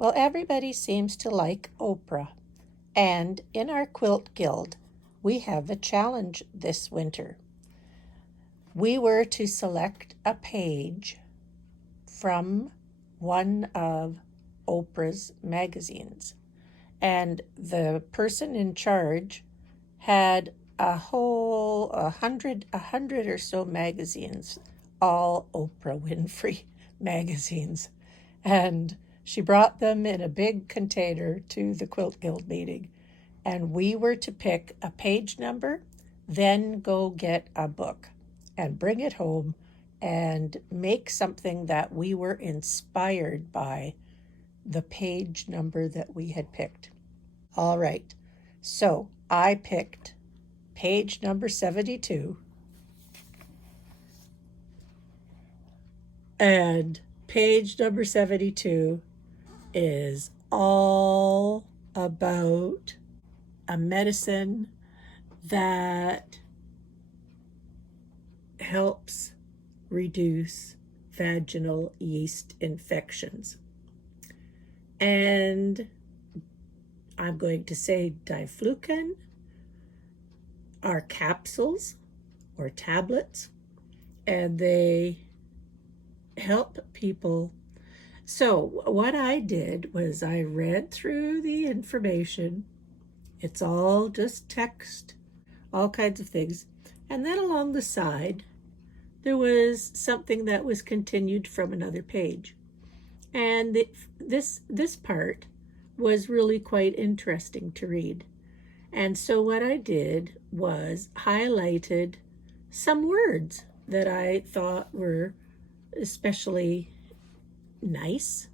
Well, everybody seems to like Oprah, and in our quilt guild, we have a challenge this winter. We were to select a page from one of Oprah's magazines, and the person in charge had a hundred or so magazines, all Oprah Winfrey magazines. And she brought them in a big container to the Quilt Guild meeting. And we were to pick a page number, then go get a book and bring it home and make something that we were inspired by the page number that we had picked. All right, so I picked page number 72, and page number 72 is all about a medicine that helps reduce vaginal yeast infections. And I'm going to say diflucan are capsules or tablets, and they help people. So what I did was I read through the information. It's all just text, all kinds of things. And then along the side, there was something that was continued from another page. And this part was really quite interesting to read. And so what I did was highlighted some words that I thought were especially nice.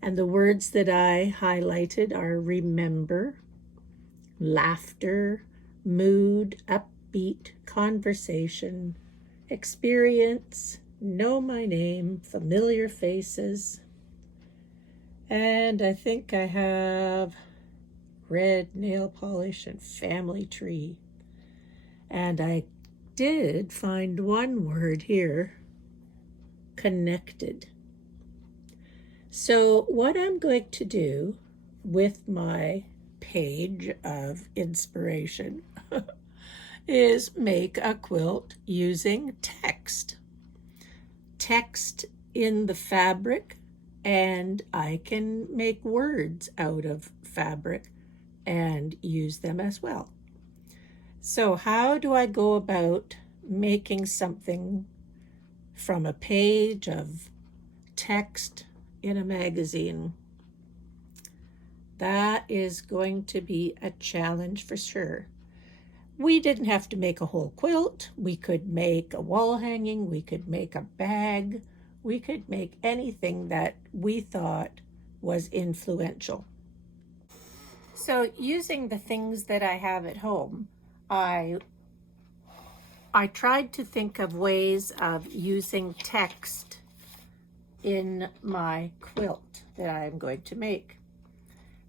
And the words that I highlighted are remember, laughter, mood, upbeat, conversation, experience, know my name, familiar faces. And I think I have red nail polish and family tree. And I did find one word here, connected. So what I'm going to do with my page of inspiration is make a quilt using text. Text in the fabric, and I can make words out of fabric and use them as well. So how do I go about making something from a page of text in a magazine? That is going to be a challenge for sure. We didn't have to make a whole quilt. We could make a wall hanging. We could make a bag. We could make anything that we thought was influential. So using the things that I have at home, I tried to think of ways of using text in my quilt that I'm going to make.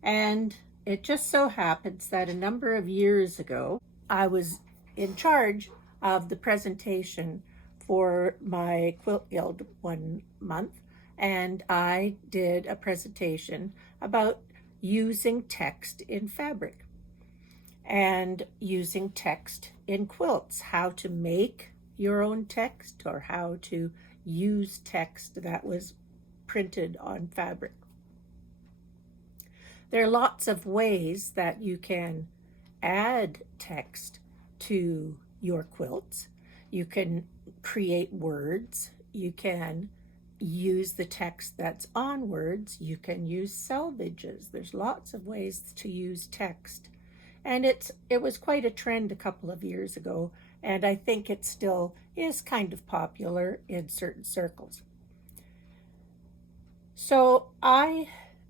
And it just so happens that a number of years ago, I was in charge of the presentation for my Quilt Guild one month, and I did a presentation about using text in fabric and using text in quilts, how to make your own text or how to use text that was printed on fabric. There are lots of ways that you can add text to your quilts. You can create words. You can use the text that's on words. You can use selvages. There's lots of ways to use text. And it was quite a trend a couple of years ago, and I think it still is kind of popular in certain circles. So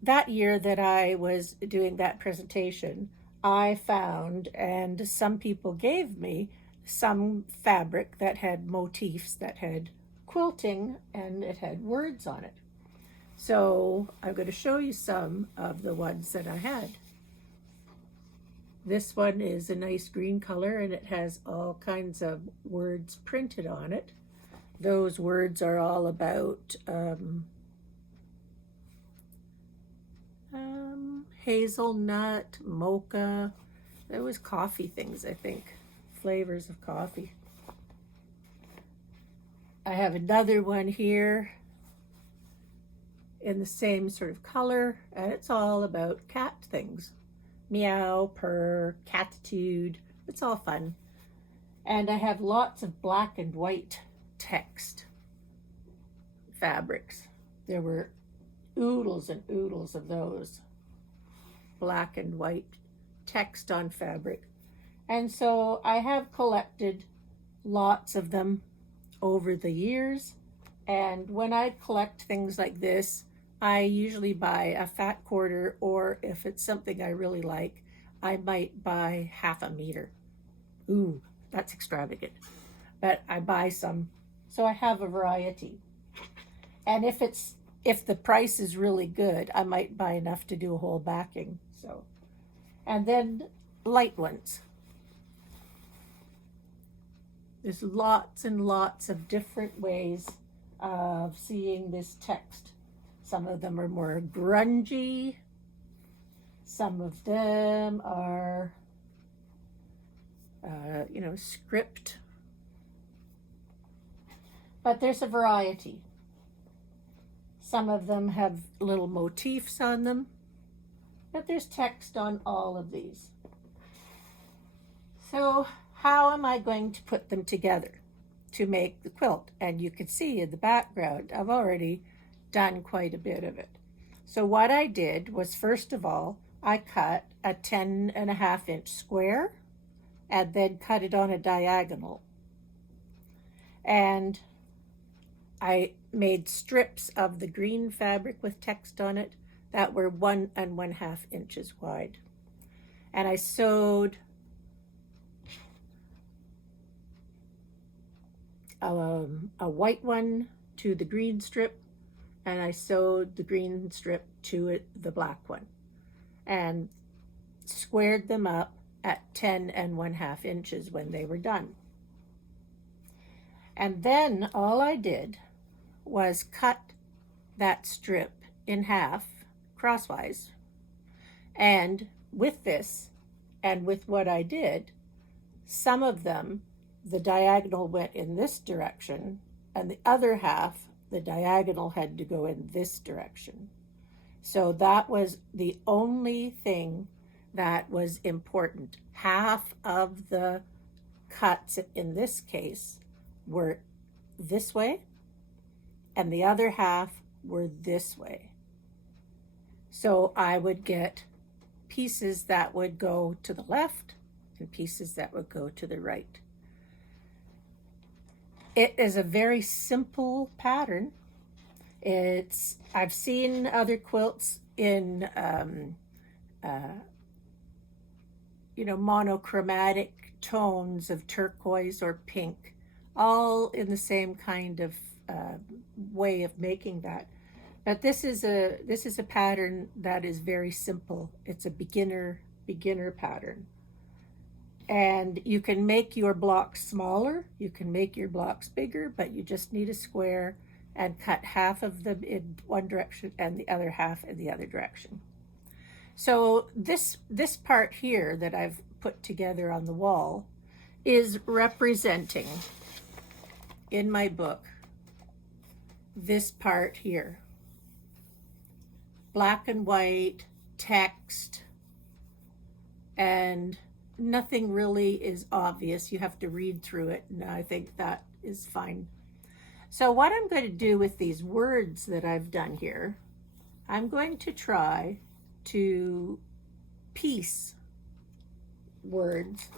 that year that I was doing that presentation, I found, and some people gave me, some fabric that had motifs, that had quilting, and it had words on it. So I'm going to show you some of the ones that I had. This one is a nice green color, and it has all kinds of words printed on it. Those words are all about Hazelnut, mocha. There was coffee things, I think, flavors of coffee. I have another one here in the same sort of color, and it's all about cat things. Meow, purr, catitude. It's all fun. And I have lots of black and white text fabrics. There were oodles and oodles of those black and white text on fabric. And so I have collected lots of them over the years. And when I collect things like this, I usually buy a fat quarter, or if it's something I really like, I might buy half a meter. Ooh, that's extravagant. But I buy some, so I have a variety. And if the price is really good, I might buy enough to do a whole backing. So, and then light ones. There's lots and lots of different ways of seeing this text. Some of them are more grungy. Some of them are, script. But there's a variety. Some of them have little motifs on them, but there's text on all of these. So how am I going to put them together to make the quilt? And you can see in the background, I've already done quite a bit of it. So what I did was, first of all, I cut a 10.5-inch square and then cut it on a diagonal. And I made strips of the green fabric with text on it that were 1 1/2 inches wide. And I sewed a white one to the green strip, and I sewed the green strip to it, the black one, and squared them up at 10 1/2 inches when they were done. And then all I did was cut that strip in half crosswise. And with this, and with what I did, some of them, the diagonal went in this direction, and the other half, the diagonal had to go in this direction. So that was the only thing that was important. Half of the cuts in this case were this way, and the other half were this way. So I would get pieces that would go to the left and pieces that would go to the right. It is a very simple pattern. I've seen other quilts in monochromatic tones of turquoise or pink, all in the same kind of way of making that. But this is a pattern that is very simple. It's a beginner pattern. And you can make your blocks smaller, you can make your blocks bigger, but you just need a square and cut half of them in one direction and the other half in the other direction. So this part here that I've put together on the wall is representing, in my book, this part here. Black and white, text, and nothing really is obvious. You have to read through it, and I think that is fine. So what I'm going to do with these words that I've done here, I'm going to try to piece words,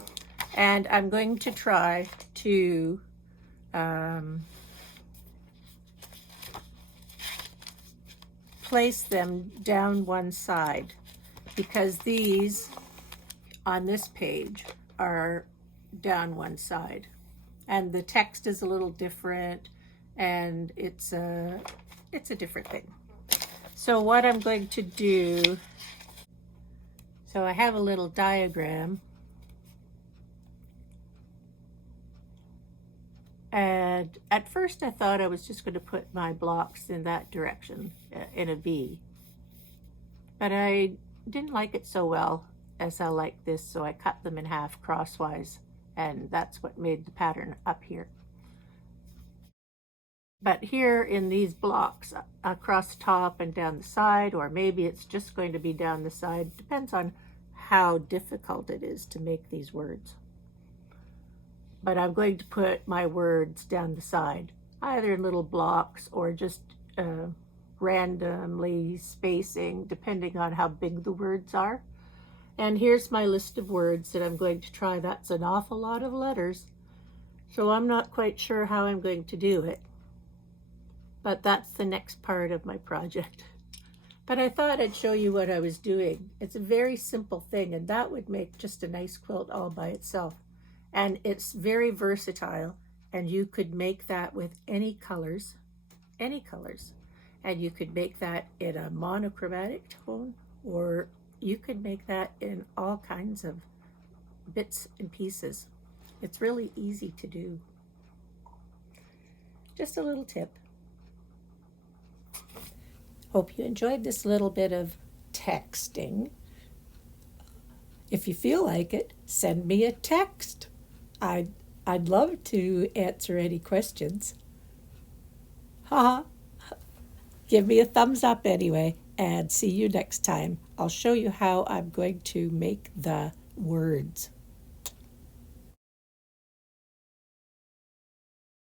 and I'm going to try to place them down one side, because these on this page are down one side, and the text is a little different, and it's a different thing. So what I'm going to do, so I have a little diagram, and at first I thought I was just going to put my blocks in that direction, in a V. but I didn't like it so well as I like this, so I cut them in half crosswise, and that's what made the pattern up here. But here in these blocks across the top and down the side, or maybe it's just going to be down the side, depends on how difficult it is to make these words. But I'm going to put my words down the side, either in little blocks or just randomly spacing, depending on how big the words are. And here's my list of words that I'm going to try. That's an awful lot of letters, so I'm not quite sure how I'm going to do it. But that's the next part of my project. But I thought I'd show you what I was doing. It's a very simple thing, and that would make just a nice quilt all by itself. And it's very versatile, and you could make that with any colors. And you could make that in a monochromatic tone, or you could make that in all kinds of bits and pieces. It's really easy to do. Just a little tip. Hope you enjoyed this little bit of texting. If you feel like it, send me a text. I'd love to answer any questions. Haha. Give me a thumbs up anyway, and see you next time. I'll show you how I'm going to make the words.